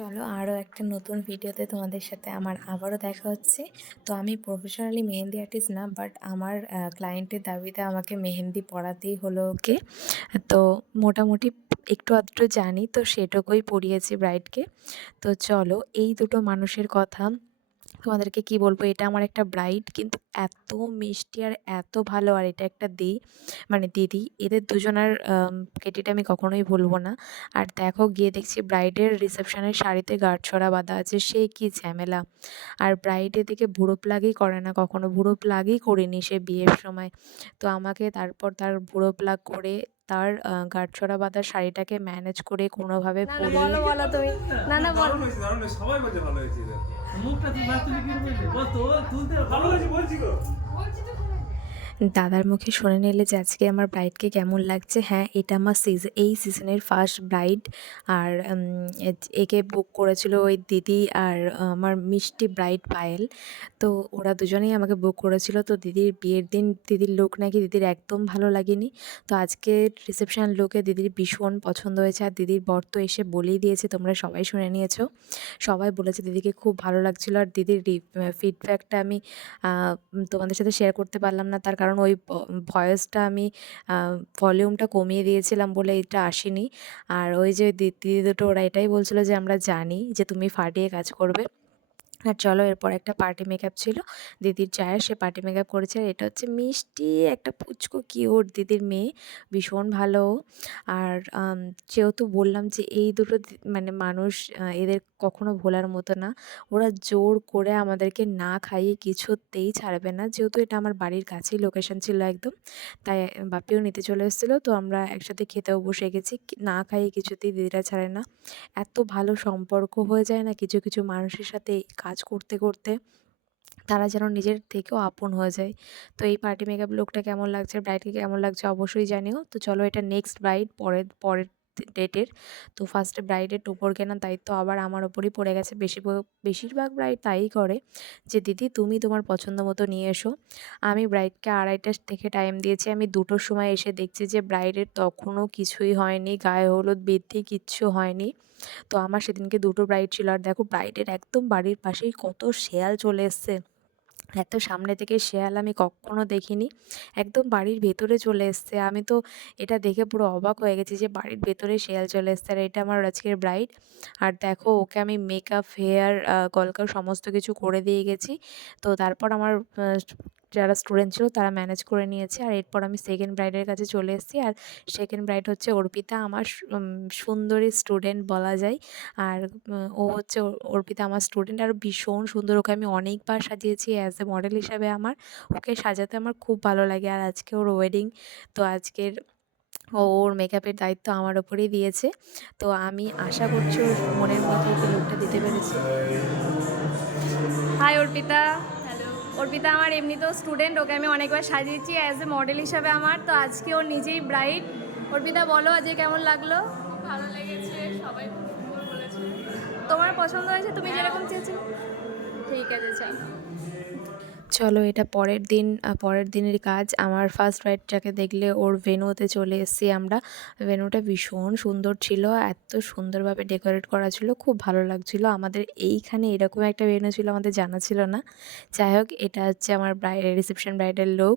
চলো আরও একটা নতুন ভিডিওতে তোমাদের সাথে আমার আবারও দেখা হচ্ছে। তো আমি প্রফেশনালি মেহেন্দি আর্টিস্ট না বাট আমার ক্লায়েন্টের দাবিতে আমাকে মেহেন্দি পড়াতেই হলো ওকে। তো মোটামুটি একটু আধটু জানি, তো সেটুকুই পড়িয়েছি ব্রাইডকে তো চলো, এই দুটো মানুষের কথা তোমাদেরকে কি বলব? এটা আমার একটা ব্রাইড কিন্তু এত মিষ্টি আর এত ভালো আর এটা একটা দি মানে দিদি। এদের দুজনার কেটিটা আমি কখনোই ভুলবো না। আর দেখো গিয়ে দেখছি ব্রাইডের রিসেপশনের শাড়িতে গাঁটছড়া বাঁধা আছে, সে কি ঝামেলা। আর ব্রাইড এদিকে ভুড়ো প্লাগই করে না কখনো। ভুড়ো প্লাগই করিনি সে বিয়ের সময়। তো আমাকে তারপর তার ভুড়ো প্লাগ করে তার গাঁটছড়া বাঁধা শাড়িটাকে ম্যানেজ করে কোনোভাবে পরে না না বলো। সবাই বলছে ভালো হয়েছে মুখটা তুই তো তুলতে ভালো হয়েছে বলছি গো। দাদার মুখে শুনে নিলে যে আজকে আমার ব্রাইডকে কেমন লাগছে। হ্যাঁ এটা আমার সিজ এই সিজনের ফার্স্ট ব্রাইড আর একে বুক করেছিল ওই দিদি আর আমার মিষ্টি ব্রাইড পায়েল। তো ওরা দুজনেই আমাকে বুক করেছিল। তো দিদির বিয়ের দিন দিদির লুক নাকি দিদির একদম ভালো লাগেনি। তো আজকে রিসেপশন লুকে দিদির ভীষণ পছন্দ হয়েছে আর দিদির বর তো এসে বলেই দিয়েছে, তোমরা সবাই শুনে নিয়েছো। সবাই বলেছে দিদিকে খুব ভালো লাগছিল আর দিদির ফিডব্যাকটা আমি তোমাদের সাথে শেয়ার করতে পারলাম না। তার কারণ ওই ভয়েসটা আমি ভলিউমটা কমিয়ে দিয়েছিলাম বলে এটা আসেনি। আর ওই যে দিদি দুটো, ওরা এটাই বলছিল যে আমরা জানি যে তুমি ফাটিয়ে কাজ করবে। আর চলো এরপর একটা পার্টি মেকআপ ছিল, দিদির চায়ের, সে পার্টি মেকআপ করেছে। আর এটা হচ্ছে মিষ্টি একটা পুচকো কিউট দিদির মেয়ে, ভীষণ ভালো। আর যেহেতু বললাম যে এই দুটো মানে মানুষ এদের কখনো ভোলার মতো না, ওরা জোর করে আমাদেরকে না খাইয়ে কিছুতেই ছাড়বে না। যেহেতু এটা আমার বাড়ির কাছেই লোকেশন ছিল একদম, তাই বাপিও নিতে চলে এসেছিল। তো আমরা একসাথে খেতেও বসে গেছি না খাইয়ে কিছুতেই দিদিরা ছাড়ে না। এত ভালো সম্পর্ক হয়ে যায় না, কিছু কিছু মানুষের সাথে কাজ করতে করতে তারা যেন নিজের থেকেও আপন হয়ে যায়। তো এই পার্টি মেকআপ লুকটা কেমন লাগছে ব্রাইডকে কেমন লাগছে অবশ্যই জানিও। তো চলো এটা নেক্সট ব্রাইড পরের পরের ডেটের তো ফার্স্টে ব্রাইডের টোপর কেনার দায়িত্ব আবার আমার ওপরই পড়ে গেছে। বেশি বেশিরভাগ ব্রাইড তাই করে যে, দিদি, তুমি তোমার পছন্দ মতো নিয়ে এসো। আমি ব্রাইডকে আড়াইটার থেকে টাইম দিয়েছি। আমি দুটোর সময় এসে দেখছি যে ব্রাইডের তখনও কিছুই হয়নি। গায়ে হলুদ, বৃদ্ধি, কিচ্ছু হয়নি। তো আমার সেদিনকে দুটো ব্রাইড ছিল আর দেখো ব্রাইডের একদম বাড়ির পাশেই কত শেয়াল চলে এসছে। এত সামনে থেকে শেয়াল আমি কখনো দেখিনি। একদম বাড়ির ভেতরে চলে এসছে। আমি তো এটা দেখে পুরো অবাক হয়ে গেছি যে বাড়ির ভেতরে শেয়াল চলে এসছে আর এটা আমার আজকের ব্রাইড আর দেখো ওকে আমি মেকআপ হেয়ার কলকার সমস্ত কিছু করে দিয়ে গেছি। তো তারপর আমার যারা স্টুডেন্ট ছিল তারা ম্যানেজ করে নিয়েছে। আর এরপর আমি সেকেন্ড ব্রাইডের কাছে চলে এসেছি। আর সেকেন্ড ব্রাইড হচ্ছে অর্পিতা আমার সুন্দরী স্টুডেন্ট বলা যায়। আর ও হচ্ছে অর্পিতা আমার স্টুডেন্ট আর ভীষণ সুন্দর। ওকে আমি অনেকবার সাজিয়েছি অ্যাজ এ মডেল হিসাবে আমার। ওকে সাজাতে আমার খুব ভালো লাগে। আর আজকে ওর ওয়েডিং তো আজকের ও ওর মেকআপের দায়িত্ব আমার ওপরেই দিয়েছে। তো আমি আশা করছি ওর মনের মতো ওকে লুকটা দিতে পেরেছি। হাই অর্পিতা। অর্পিতা আমার এমনিতেও স্টুডেন্ট ওকে আমি অনেকবার সাজিয়েছি অ্যাজ এ মডেল হিসাবে আমার তো আজকে ওর নিজেই ব্রাইট অর্পিতা বলো আজকে কেমন লাগল? ভালো লেগেছে সবাই খুব সুন্দর বলেছে। তোমার পছন্দ হয়েছে? তুমি যেরকম চেয়েছো। ঠিক আছে চল। চলো এটা পরের দিন পরের দিনের কাজ। আমার ফার্স্ট রাইডটাকে দেখলে ওর ভেনুতে চলে এসেছি আমরা। ভেনুটা ভীষণ সুন্দর ছিল, এত সুন্দরভাবে ডেকোরেট করা ছিল, খুব ভালো লাগছিল। আমাদের এইখানে এরকম একটা ভেনু ছিল, আমাদের জানা ছিল না। যাই হোক, এটা হচ্ছে আমার ব্রাইড রিসেপশন ব্রাইডের লুক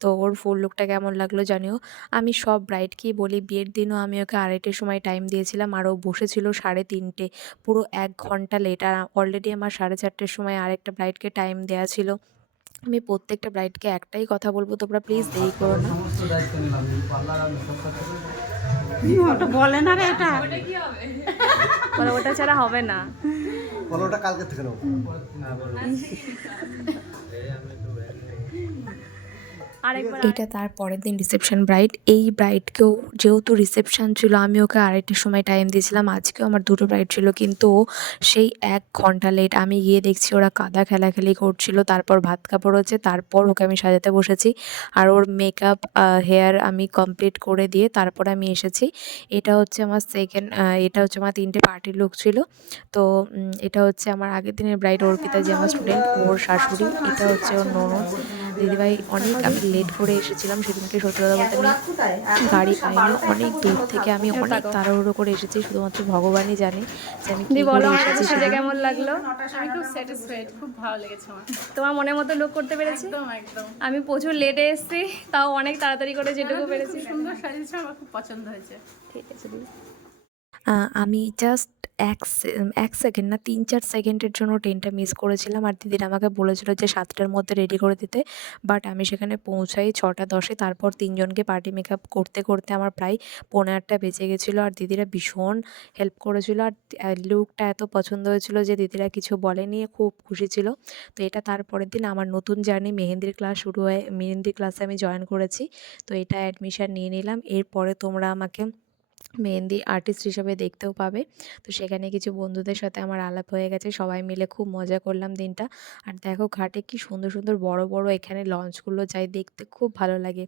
তো ওর ফুল লুকটা কেমন লাগল জানিও। আমি সব ব্রাইডকেই বলি, বিয়ের দিনও আমি ওকে আড়াইটের সময় টাইম দিয়েছিলাম, আর ও বসেছিল সাড়ে তিনটে। পুরো এক ঘণ্টা লেট আর অলরেডি আমার সাড়ে চারটের সময় আরেকটা ব্রাইডকে টাইম দেওয়া ছিল। আমি প্রত্যেকটা ব্রাইডকে একটাই কথা বলব তোমরা প্লিজ দেরি করো না। ওটা বলে না রে এটা। বলো ওটা ছাড়া হবে না। বলো ওটা কালকে থেকে নেব। আরেকবার এটা তার পরের দিন রিসেপশন ব্রাইড এই ব্রাইডকেও যেহেতু রিসেপশন ছিল আমি ওকে আড়াইটার সময় টাইম দিয়েছিলাম। আজকেও আমার দুটো ব্রাইড ছিল কিন্তু ও সেই এক ঘণ্টা লেট আমি গিয়ে দেখছি ওরা কাদা খেলাখেলি করছিল তারপর ভাত কাপড় হচ্ছে তারপর ওকে আমি সাজাতে বসেছি। আর ওর মেকআপ হেয়ার আমি কমপ্লিট করে দিয়ে তারপর আমি এসেছি। এটা হচ্ছে আমার সেকেন্ড এটা হচ্ছে আমার তিনটে পার্টির লুক ছিল। তো এটা হচ্ছে আমার আগের দিনের ব্রাইড অর্পিতা যে আমার স্টুডেন্ট ওর শাশুড়ি এটা হচ্ছে ওর ননদ। দিদিভাই অনেক আমি লেট করে এসেছিলাম সেদিনকে সত্যি কথা বলতে আমি গাড়ি পাইনি। অনেক দূর থেকে আমি অনেক তাড়াহুড়ো করে এসেছি শুধুমাত্র ভগবানই জানে যে আমি কী করে আমার কাছে এসেছি সাজে কেমন লাগল? আমি খুব স্যাটিসফাইড খুব ভালো লেগেছে আমার। তোমার মনের মতো লুক করতে পেরেছি? একদম একদম। আমি প্রচুর লেটে এসেছি তাও অনেক তাড়াতাড়ি করে যেটুকু পেরেছি। সুন্দর সাজিয়েছে আমার খুব পছন্দ হয়েছে। ঠিক আছে দিদি। আমি জাস্ট এক এক সেকেন্ড না, তিন চার সেকেন্ডের জন্য ট্রেনটা মিস করেছিলাম। আর দিদির আমাকে বলেছিল যে, সাতটার মধ্যে রেডি করে দিতে। বাট আমি সেখানে পৌঁছাই ছটা দশে। তারপর তিনজনকে পার্টি মেকআপ করতে করতে আমার প্রায় পনেরো আটটা বেজে গেছিল। আর দিদিরা ভীষণ হেল্প করেছিল। আর লুকটা এত পছন্দ হয়েছিল যে, দিদিরা কিছু বলেনি। খুব খুশি ছিল। তো এটা তারপরের দিন আমার নতুন জার্নি মেহেন্দির ক্লাস শুরু হয়, মেহেন্দির ক্লাসে আমি জয়েন করেছি। তো এটা অ্যাডমিশান নিয়ে নিলাম। এরপরে তোমরা আমাকে মেহেন্দি আর্টিস্ট হিসেবে দেখতেও পাবে। তো সেখানে কিছু বন্ধুদের সাথে আমার আলাপ হয়ে গেছে, সবাই মিলে খুব মজা করলাম দিনটা। আর দেখো ঘাটে কি সুন্দর সুন্দর বড় বড় এখানে লঞ্চগুলো যাই, দেখতে খুব ভালো লাগে।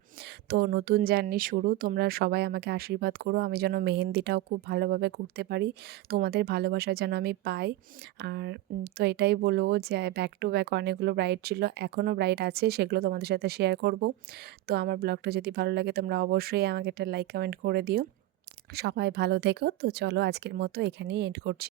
তো নতুন জার্নি শুরু, তোমরা সবাই আমাকে আশীর্বাদ করো, আমি যেন মেহেন্দিটাও খুব ভালোভাবে করতে পারি, তোমাদের ভালোবাসা যেন আমি পাই। আর তো এটাই বলব যে ব্যাক টু ব্যাক অনেকগুলো ব্রাইড ছিল এখনও ব্রাইড আছে, সেগুলো তোমাদের সাথে শেয়ার করব। তো আমার ব্লগটা যদি ভালো লাগে, তোমরা অবশ্যই আমাকে একটা লাইক কমেন্ট করে দিও। সবাই ভালো থেকো। তো চলো আজকের মতো এখানেই এন্ড করছি।